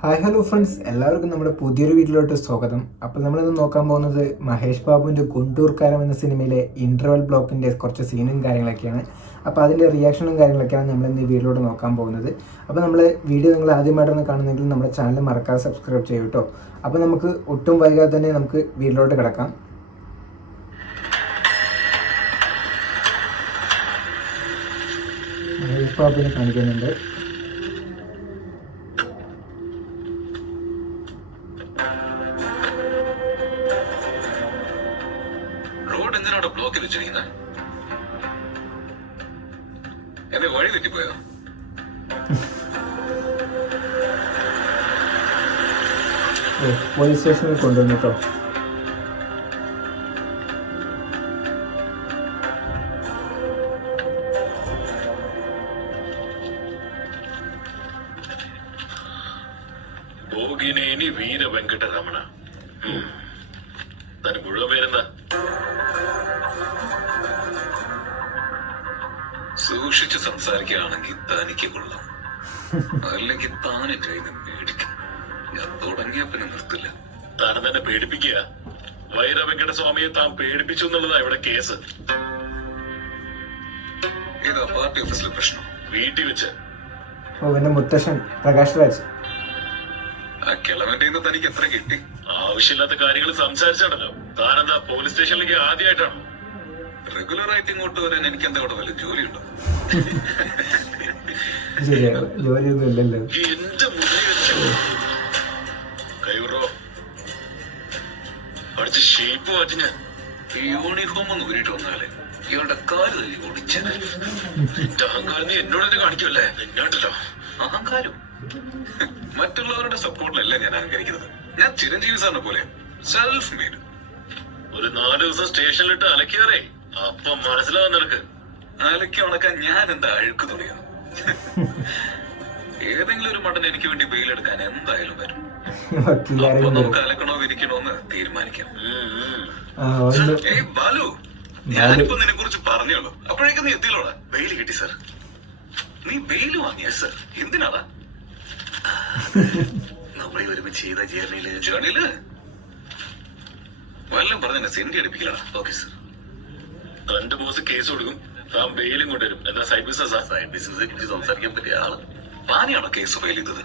Hi hello friends, എല്ലാവർക്കും നമ്മുടെ പുതിയൊരു വീഡിയോയിലോട്ട് സ്വാഗതം. അപ്പോൾ നമ്മളിന്ന് നോക്കാൻ പോകുന്നത് മഹേഷ് ബാബുവിൻ്റെ ഗുണ്ടൂർക്കാരം എന്ന സിനിമയിലെ ഇൻ്റർവെൽ ബ്ലോക്കിൻ്റെ കുറച്ച് സീനും കാര്യങ്ങളൊക്കെയാണ്. അപ്പോൾ അതിൻ്റെ റിയാക്ഷനും കാര്യങ്ങളൊക്കെയാണ് നമ്മളിന്ന് ഈ വീഡിയോയിലോട്ട് നോക്കാൻ പോകുന്നത്. അപ്പോൾ നമ്മൾ വീഡിയോ നിങ്ങൾ ആദ്യമായിട്ടാണ് കാണുന്നതെങ്കിൽ നമ്മുടെ ചാനൽ മറക്കാതെ സബ്സ്ക്രൈബ് ചെയ്യൂ കേട്ടോ. അപ്പോൾ നമുക്ക് ഒട്ടും വൈകാതെ തന്നെ നമുക്ക് വീഡിയോയിലോട്ട് കിടക്കാം. മഹേഷ് ബാബുവിനെ കാണിക്കുന്നുണ്ട്. എന്തിനാണ് ബ്ലോക്ക് വെച്ചിരിക്കുന്നത്? എന്നെ വഴി തെറ്റിപ്പോയോ? പോലീസ് സ്റ്റേഷനിൽ കൊണ്ടുവന്നു കേട്ടോ. ഭോഗിനേനി വീര വെങ്കട്ടരമണ. തന്റെ മുഴുവൻ പേരെന്താ? സൂക്ഷിച്ച് സംസാരിക്കുകയാണെങ്കിൽ തനിക്ക് കൊള്ളാം, അല്ലെങ്കിൽ താനിട്ട് മേടിക്കും. ഞാൻ തുടങ്ങിയ പിന്നെ നിർത്തില്ല. താൻ തന്നെ പേടിപ്പിക്കുക. വൈര വെങ്കടസ്വാമിയെ താൻ പേടിപ്പിച്ചു എന്നുള്ളതാ ഇവിടെ കേസ്. ഏതാ പാർട്ടി ഓഫീസിലെ പ്രശ്നം? വീട്ടിൽ വെച്ച് എന്റെ മുത്തശ്ശൻ പ്രകാശ് രാജ്. ആ കിളവന്റെ തനിക്ക് എത്ര കിട്ടി? ആവശ്യമില്ലാത്ത കാര്യങ്ങൾ സംസാരിച്ചാണല്ലോ. താനെന്താ പോലീസ് സ്റ്റേഷനിലേക്ക് ആദ്യമായിട്ടാണോ? റെഗുലർ ആയിട്ട് ഇങ്ങോട്ട് വരാൻ എനിക്ക് എന്താ ഇവിടെ വല്ല ജോലിയുണ്ടോ? ജോലിയൊന്നും ഇല്ലല്ലോ. എന്റെ മുന്നിൽ വെച്ചോ കൈവിടോ. പഠിച്ച ഷേപ്പ് മാറ്റി ഞാൻ യൂണിഫോം ഒന്ന് ഊരിട്ട് വന്നാലേ ഇയാളുടെ കാല് തല്ലി ഓടിച്ചത്. അഹങ്കാരം നീ എന്നോട് തന്നെ കാണിക്കുമല്ലേ? എന്നോട്ടല്ലോ അഹങ്കാരം. മറ്റുള്ളവരുടെ സപ്പോർട്ടിലല്ല ഞാൻ അഹങ്കരിക്കുന്നത്. ഞാൻ ചിരഞ്ജീവി സാറിനെ പോലെ സെൽഫ് മെയ്ഡ്. ഒരു 4 ദിവസം സ്റ്റേഷനിലിട്ട് അലക്കിയാറേ അപ്പൊ മനസ്സിലാവും നിനക്ക്. അലക്കി ഉണക്കാൻ ഞാൻ എന്താ അഴുക്ക് തുണിയോ? ഏതെങ്കിലും ഒരു മടൻ എനിക്ക് വേണ്ടി ബെയിലെടുക്കാൻ എന്തായാലും വരും. അപ്പൊ നമുക്ക് അലക്കണോ വിരിക്കണോ എന്ന് തീരുമാനിക്കാം. ഏയ് ബാലു, ഞാനിപ്പോ നിന്നെ കുറിച്ച് പറഞ്ഞോളൂ. അപ്പോഴേക്കും നീ എത്തിയില്ലോടാ. ബെയിൽ കിട്ടി സർ. നീ ബെയിൽ വാങ്ങിയ സർ? എന്തിനാടാ? നമ്മളെ ഒരുമിച്ച് ചെയ്ത ജേർണിയില് വല്ലതും പറഞ്ഞ സെന്റി അടുപ്പിക്കലാണ്. Okay sir. തന്റെ ബോസ് കേസ് കൊടുക്കും, താൻ ബെയിലും കൊണ്ടുവരും. എന്താ സൈഡ് ബിസിനസ്? സൈഡ് ബിസിനസിനെ കുറിച്ച് സംസാരിക്കാൻ പറ്റിയ ആള് പാനിയാണോ കേസ് ഫയൽ ചെയ്തത്?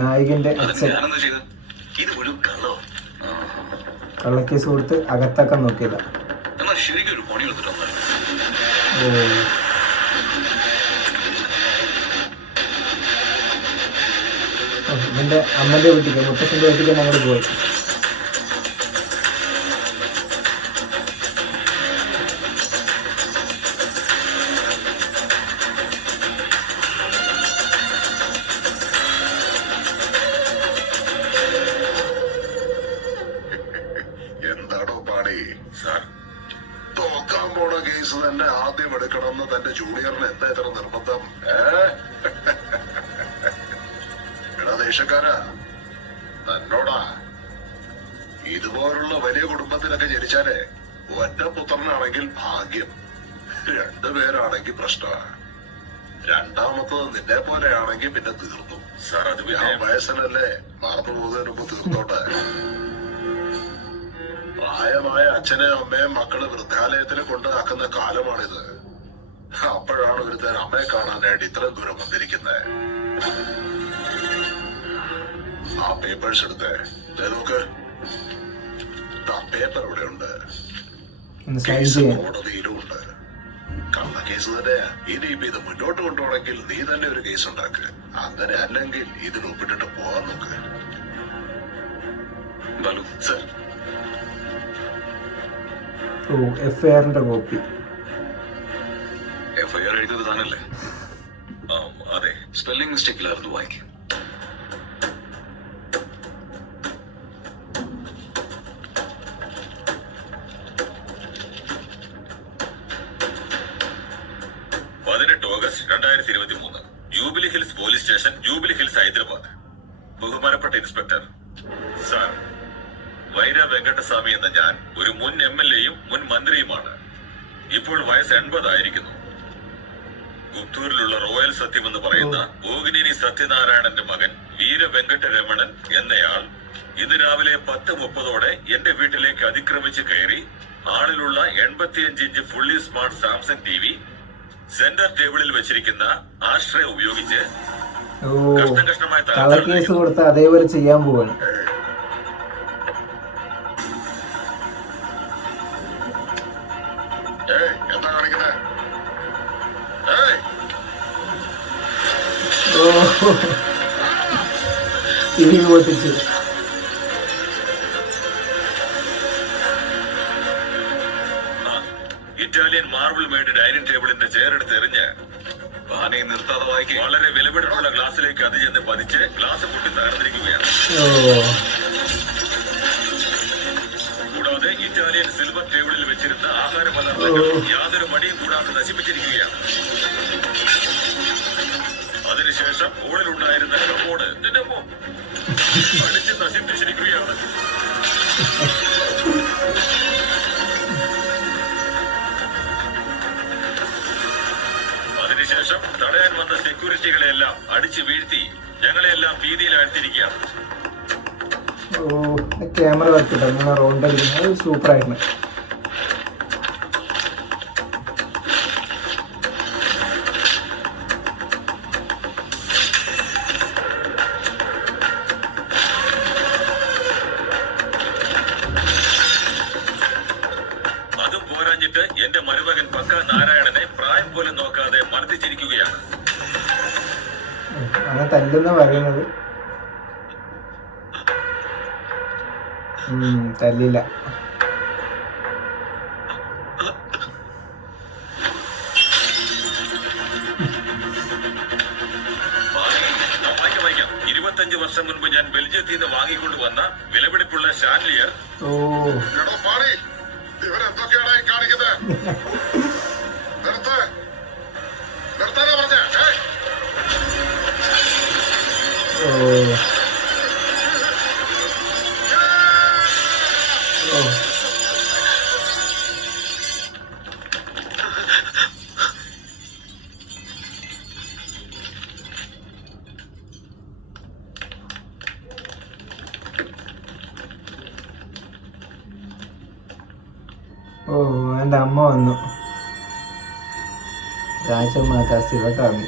നായകന്റെ ഞാനെന്താ ചെയ്തത്? ഇത് മുഴുവൻ കള്ളോ? കള്ളക്കേസ് കൊടുത്ത് അകത്താക്കാൻ നോക്കിയതാ. എന്നാ ശരിക്കും ഒരു പണി എടുത്തിട്ട് വന്നാലും എന്റെ അമ്മന്റെ വീട്ടിലേക്ക്, മുത്തശ്ശന്റെ വീട്ടിലേക്ക് ഞങ്ങൾ പോയി. എന്താണോ പാടി സാർ? തോക്കാൻ പോണ കേസ് തന്നെ ആദ്യം എടുക്കണമെന്ന് തന്റെ ജൂനിയറിന് എന്താ ഇത്ര നിർബന്ധം? എടാ ദേശക്കാരാ, തന്നോടാ ഇതുപോലുള്ള വലിയ കുടുംബത്തിലൊക്കെ ജനിച്ചാലേ ഒറ്റ പുത്രനാണെങ്കിൽ ഭാഗ്യം, 2 പേരാണെങ്കിൽ പ്രശ്നമാണ്. രണ്ടാമത്തത് നിന്നെ പോലെയാണെങ്കിൽ പിന്നെ തീർന്നു. സാർ അത് ഞാൻ വയസ്സിലല്ലേ, മറന്നു പോകുന്നതിന് മുമ്പ് തീർന്നോട്ടെ. പ്രായമായ അച്ഛനെയും അമ്മയും മക്കള് വൃദ്ധാലയത്തിൽ കൊണ്ടാക്കുന്ന കാലമാണിത്. അപ്പോഴാണ് ഒരുത്തൻ അമ്മയെ കാണാനായിട്ട് ഇത്രയും ദൂരം വന്നിരിക്കുന്നത്. ആ പേപ്പേഴ്സ് എടുത്ത് നോക്ക്. ആ പേപ്പർ ഇവിടെ ഉണ്ട്. കേസ് കോടതിയിലുണ്ട്. കള്ള കേസ് തന്നെ. ഇനിയിപ്പോ ഇത് മുന്നോട്ട് കൊണ്ടുപോകണമെങ്കിൽ നീ തന്നെ ഒരു കേസ് ഉണ്ടാക്ക്. അങ്ങനെ അല്ലെങ്കിൽ ഇതിന് ഒപ്പിട്ടിട്ട് പോകാൻ നോക്ക്. ബാലു സർ. എഫ്ഐആറിന്റെ കോപ്പി. എഫ്ഐആർ എഴുതിയത് താനല്ലേ? അതെ, സ്പെല്ലിംഗ് മിസ്റ്റേക്കിലായിരുന്നു. വായിക്കും. August 2023 jubilee hills police station, jubilee hills, Hyderabad. ബഹുമാനപ്പെട്ട ഇൻസ്പെക്ടർ സാർ, വൈര വെങ്കട്ടസ്വാമി എന്ന ഞാൻ ഒരു മുൻ MLA-യും മുൻ മന്ത്രിയുമാണ്. ഇപ്പോൾ വയസ്സ് 80 ആയിരിക്കുന്നു. പുത്തൂരിലുള്ള റോയൽ സത്യം എന്ന് പറയുന്ന ഭോഗിനി സത്യനാരായണന്റെ മകൻ വീര വെങ്കട്ട രമണൻ എന്നയാൾ ഇന്ന് രാവിലെ 10:30 എന്റെ വീട്ടിലേക്ക് അതിക്രമിച്ച് കയറി ഹാളിലുള്ള 85 inch fully smart Samsung TV centre ടേബിളിൽ വെച്ചിരിക്കുന്ന ആശ്രയ ഉപയോഗിച്ച് കഷ്ണം കഷ്ണമായി കേസ് കൊടുത്ത് അതേപോലെ ചെയ്യാൻ പോവാണ്. എന്താ കാണിക്കുന്നേ? TV പൊട്ടിച്ചു. ഇറ്റാലിയൻ മാർബിൾ മെയ്ഡ് ഡൈനിങ് ടേബിളിന്റെ ചെയറെടുത്ത് എറിഞ്ഞ് പാനയെ നിർത്താതെ വായിക്കും വളരെ വിലപിടിപ്പുള്ള ഗ്ലാസ്സിലേക്ക് അത് ചെന്ന് പതിച്ച് ഗ്ലാസ് പൊട്ടി തകർന്നിരിക്കുകയാണ്. കൂടാതെ ഇറ്റാലിയൻ സിൽവർ ടേബിളിൽ വെച്ചിരുന്ന ആഹാര പദാർത്ഥങ്ങൾ യാതൊരു മടിയും കൂടാതെ നശിപ്പിച്ചിരിക്കുകയാണ്. അതിനുശേഷം ഹോളിലുണ്ടായിരുന്ന കബോർഡ് അടിച്ച് നശിപ്പിച്ചിരിക്കുകയാണ്. അതിനുശേഷം തടയാൻ വന്ന സെക്യൂരിറ്റികളെല്ലാം അടിച്ചു വീഴ്ത്തി ഞങ്ങളെല്ലാം ഭീതിയിലാഴ്ത്തിരിക്കുകയാണ്. ക്യാമറ വെച്ചിട്ട് റൗണ്ട് അടിക്കുന്നത് സൂപ്പറായിരുന്നു. അതും പോരാഞ്ഞിട്ട് എന്റെ മരുമകൻ പക്ക നാരായണനെ പ്രായം പോലും നോക്കാതെ മർദ്ദിച്ചിരിക്കുകയാണ്. അങ്ങനെ തല്ലെന്ന് പറയുന്നത് തല്ലില്ല. വായിക്കാം. 25 വർഷം മുൻപ് ഞാൻ ബെൽജിയത്തിൽ നിന്ന് വാങ്ങിക്കൊണ്ട് വന്ന വിലപിടിപ്പുള്ള ഷാൻലിയർ. ഇവരെന്തൊക്കെയാണ് കാണിക്കുന്നത്? നിർത്താനാ പറഞ്ഞേ? എൻ്റെ അമ്മ വന്നു. രാജമാത ശിവകാമി.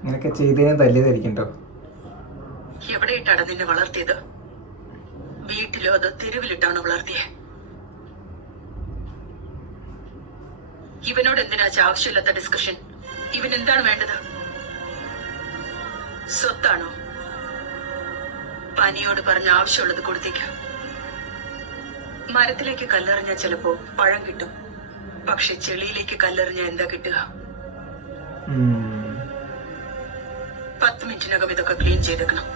ഇങ്ങനെയൊക്കെ ചെയ്തതിനെ തല്ലിയതായിരിക്കട്ടോ. എവിടെയിട്ടാണ് നിന്നെ വളർത്തിയത്? വീട്ടിലോ അതോ തെരുവിലിട്ടാണ് വളർത്തിയെ? ഇവനോട് എന്തിനാ ആവശ്യമില്ലാത്ത ഡിസ്കഷൻ? ഇവൻ എന്താണ് വേണ്ടത്? സ്വത്താണോ? പനിയോട് പറഞ്ഞ ആവശ്യമുള്ളത് കൊടുത്തേക്ക്. മരത്തിലേക്ക് കല്ലെറിഞ്ഞാൽ ചിലപ്പോ പഴം കിട്ടും, പക്ഷെ ചെളിയിലേക്ക് കല്ലെറിഞ്ഞാൽ എന്താ കിട്ടുക? 10 മിനിറ്റിനകം ഇതൊക്കെ ക്ലീൻ ചെയ്തേക്കണം.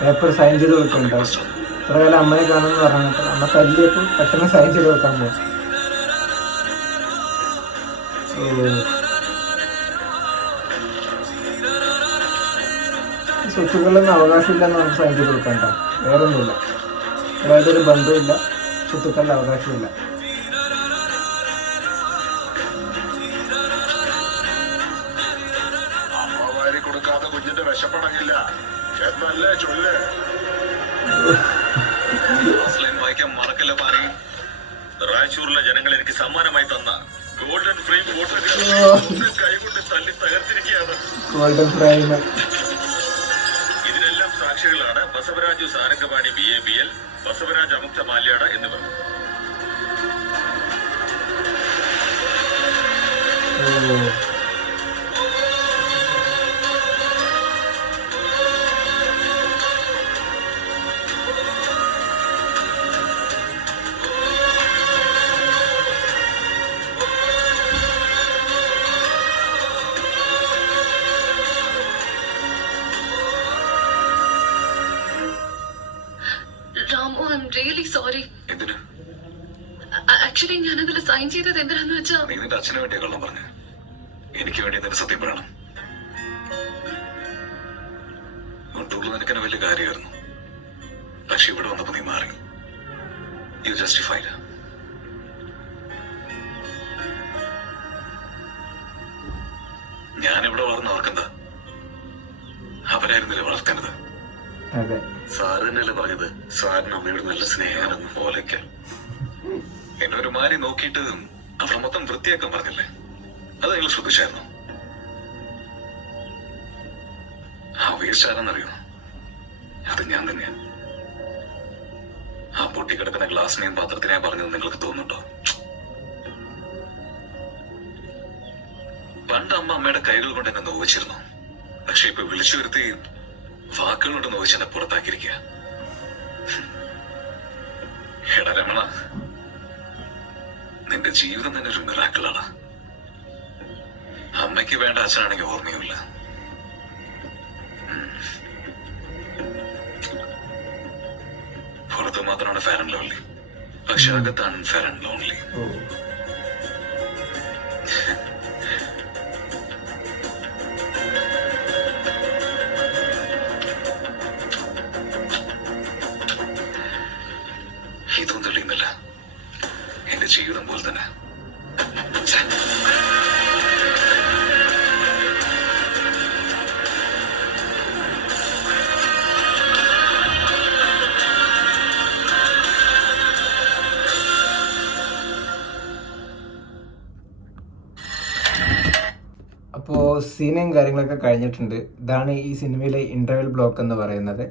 പേപ്പർ സൈൻ ചെയ്ത് കൊടുക്കുന്നുണ്ടോ? ഇത്ര കാലം അമ്മയെ കാണുമെന്ന് പറഞ്ഞപ്പോൾ അമ്മ തല്ലിയപ്പോൾ പെട്ടെന്ന് സൈൻ ചെയ്ത് കൊടുക്കാൻ പോകും. സ്വത്തുക്കളൊന്നും അവകാശമില്ലെന്ന് നമുക്ക് സൈൻ ചെയ്ത് കൊടുക്കണ്ട. വേറൊന്നുമില്ല. അതായത് ഒരു ബന്ധമില്ല, സ്വത്തുക്കളുടെ അവകാശമില്ല. അമ്മ കൊടുക്കാതെ കുഞ്ഞിന്റെ വിശപ്പടങ്ങില്ല എന്നല്ലേ ചൊല്ല്. വായിക്കാൻ മറക്കല്ല പറയും. റായ്ചൂരിലെ ജനങ്ങൾ എനിക്ക് സമ്മാനമായി തന്ന ഗോൾഡൻ ഫ്രെയിം ഫോട്ടോഗ്രാഫി കൈകൊണ്ട് തല്ലി തകർത്തിരിക്കുകയാണ്. Golden frame. ഇതിനെല്ലാം സാക്ഷികളാണ് ബസവരാജു സാരംഗവാണി BABL, ബസവരാജ് അമുക്ത മാല്യാട എന്നിവർ. അമ്മോ ഐ എം റിയലി സോറി. എന്തിന്? ആക്ച്വലി ഞാൻ അതിൽ സൈൻ ചെയ്തത് എന്തിനാന്ന് വെച്ചാ നീ നിന്റെ അച്ഛന് വേണ്ടിയ കള്ളം പറഞ്ഞ, എനിക്ക് വേണ്ടി നിന്റെ സത്യം പറയണം. ഗുണ്ടൂറിൽ നിനക്കെന്നെ വലിയ കാര്യമായിരുന്നു, പക്ഷെ ഇവിടെ വന്നപ്പോ നീ മാറി. You justified. ഞാനിവിടെ വളർന്ന അവർക്കെന്താ? അവരായിരുന്നില്ലേ വളർത്തേണ്ടത്? അതെ, സാറ് തന്നെയല്ലേ പറഞ്ഞത് സാറിന് അമ്മയോട് നല്ല സ്നേഹമാണെന്ന് പോലെയൊക്കെ. എന്നെ ഒരു മാറി നോക്കിയിട്ട് അവിടെ മൊത്തം വൃത്തിയാക്കാൻ പറഞ്ഞല്ലേ, അത് നിങ്ങൾ ശ്രദ്ധിച്ചായിരുന്നു? ആ വേസ്റ്റ് ആരെന്നറിയോ? അത് ഞാൻ തന്നെയാ. ആ പൊട്ടിക്കിടക്കുന്ന ഗ്ലാസിനെയും പാത്രത്തിനെയും പറഞ്ഞത് നിങ്ങൾക്ക് തോന്നുന്നുണ്ടോ? പണ്ട് അമ്മ അമ്മയുടെ കൈകൾ കൊണ്ട് എന്നെ നോവിച്ചിരുന്നു, പക്ഷെ ഇപ്പൊ വിളിച്ചു വരുത്തി വാക്കുകൾ കൊണ്ട് നോവിച്ച് എന്നെ പുറത്താക്കിയിരിക്കുക. എടാ രമണ, നിന്റെ ജീവിതം തന്നെ ഒരു മിറാക്കിളാണ്. അമ്മയ്ക്ക് വേണ്ട അച്ഛനാണെങ്കിൽ ഓർമ്മയുമില്ല. പുറത്ത് മാത്രമാണ് ഫെയർ ആൻഡ് ലോൺലി, പക്ഷെ അകത്ത് അൺഫെയർ ആൻഡ് ലോൺലി. ഇതൊന്നും തെളിയുന്നില്ല, എന്റെ ജീവിതം പോലെ തന്നെ. അപ്പോൾ സീനും കാര്യങ്ങളൊക്കെ കഴിഞ്ഞിട്ടുണ്ട്. ഇതാണ് ഈ സിനിമയിലെ ഇൻ്റർവെൽ ബ്ലോക്ക് എന്ന് പറയുന്നത്.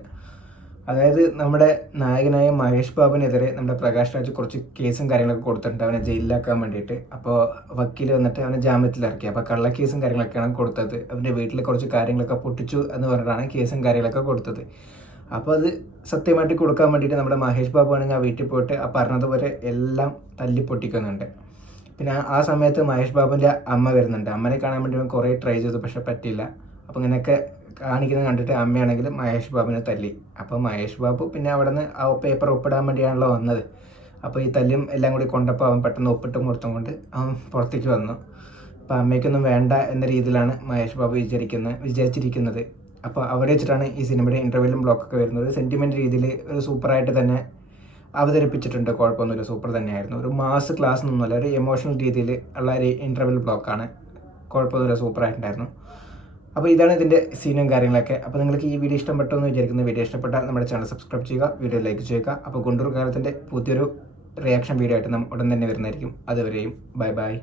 അതായത് നമ്മുടെ നായകനായ മഹേഷ് ബാബുവിനെതിരെ നമ്മുടെ പ്രകാശ് രാജ് കുറച്ച് കേസും കാര്യങ്ങളൊക്കെ കൊടുത്തിട്ടുണ്ട് അവനെ ജയിലിലാക്കാൻ വേണ്ടിയിട്ട്. അപ്പോൾ വക്കീൽ വന്നിട്ട് അവനെ ജാമ്യത്തിലിറക്കി. അപ്പോൾ കള്ളക്കേസും കാര്യങ്ങളൊക്കെയാണ് കൊടുത്തത്. അവൻ്റെ വീട്ടിൽ കുറച്ച് കാര്യങ്ങളൊക്കെ പൊട്ടിച്ചു എന്ന് പറഞ്ഞിട്ടാണ് കേസും കാര്യങ്ങളൊക്കെ കൊടുത്തത്. അപ്പോൾ അത് സത്യമായിട്ട് കൊടുക്കാൻ വേണ്ടിയിട്ട് നമ്മുടെ മഹേഷ് ബാബു ആണെങ്കിൽ ആ വീട്ടിൽ പോയിട്ട് ആ പറഞ്ഞതുപോലെ എല്ലാം തല്ലി പൊട്ടിക്കുന്നുണ്ട്. പിന്നെ ആ സമയത്ത് മഹേഷ് ബാബുവിൻ്റെ അമ്മ വരുന്നുണ്ട്. അമ്മനെ കാണാൻ വേണ്ടി അവൻ കുറേ ട്രൈ ചെയ്തു, പക്ഷെ പറ്റിയില്ല. അപ്പോൾ ഇങ്ങനെയൊക്കെ കാണിക്കുന്നത് കണ്ടിട്ട് അമ്മയാണെങ്കിൽ മഹേഷ് ബാബുവിനെ തല്ലി. അപ്പോൾ മഹേഷ് ബാബു പിന്നെ അവിടെ നിന്ന് ആ പേപ്പർ ഒപ്പിടാൻ വേണ്ടിയാണല്ലോ വന്നത്. അപ്പോൾ ഈ തല്ലും എല്ലാം കൂടി കൊണ്ടപ്പോൾ അവൻ പെട്ടെന്ന് ഒപ്പിട്ടും കൊടുത്തും കൊണ്ട് അവൻ പുറത്തേക്ക് വന്നു. അപ്പോൾ അമ്മയ്ക്കൊന്നും വേണ്ട എന്ന രീതിയിലാണ് മഹേഷ് ബാബു വിചാരിച്ചിരിക്കുന്നത്. അപ്പോൾ അവിടെ വെച്ചിട്ടാണ് ഈ സിനിമയുടെ ഇൻ്റർവെല്ലും ബ്ലോക്കൊക്കെ വരുന്നത്. സെൻറ്റിമെൻറ്റ് രീതിയിൽ ഒരു സൂപ്പറായിട്ട് തന്നെ അവതരിപ്പിച്ചിട്ടുണ്ട്. കുഴപ്പമൊന്നുമില്ല, സൂപ്പർ തന്നെയായിരുന്നു. ഒരു മാസ് ക്ലാസ് ഒന്നുമല്ല, ഒരു എമോഷണൽ രീതിയിൽ ഉള്ള ഒരു ഇൻ്റർവെൽ ബ്ലോക്കാണ്. കുഴപ്പമൊന്നുമില്ല, സൂപ്പറായിട്ടുണ്ടായിരുന്നു. അപ്പോൾ ഇതാണ് ഇതിൻ്റെ സീനും കാര്യങ്ങളൊക്കെ. അപ്പോൾ നിങ്ങൾക്ക് ഈ വീഡിയോ ഇഷ്ടപ്പെട്ടോ എന്ന് വിചാരിക്കുന്നു. വീഡിയോ ഇഷ്ടപ്പെട്ടാൽ നമ്മുടെ ചാനൽ സബ്സ്ക്രൈബ് ചെയ്യുക, വീഡിയോ ലൈക്ക് ചെയ്യുക. അപ്പോൾ ഗുണ്ടൂർ കാലത്തിൻ്റെ പുതിയൊരു റിയാക്ഷൻ വീഡിയോ ആയിട്ട് ഉടൻ തന്നെ വരുന്നതായിരിക്കും. അതുവരെയും ബൈ ബൈ.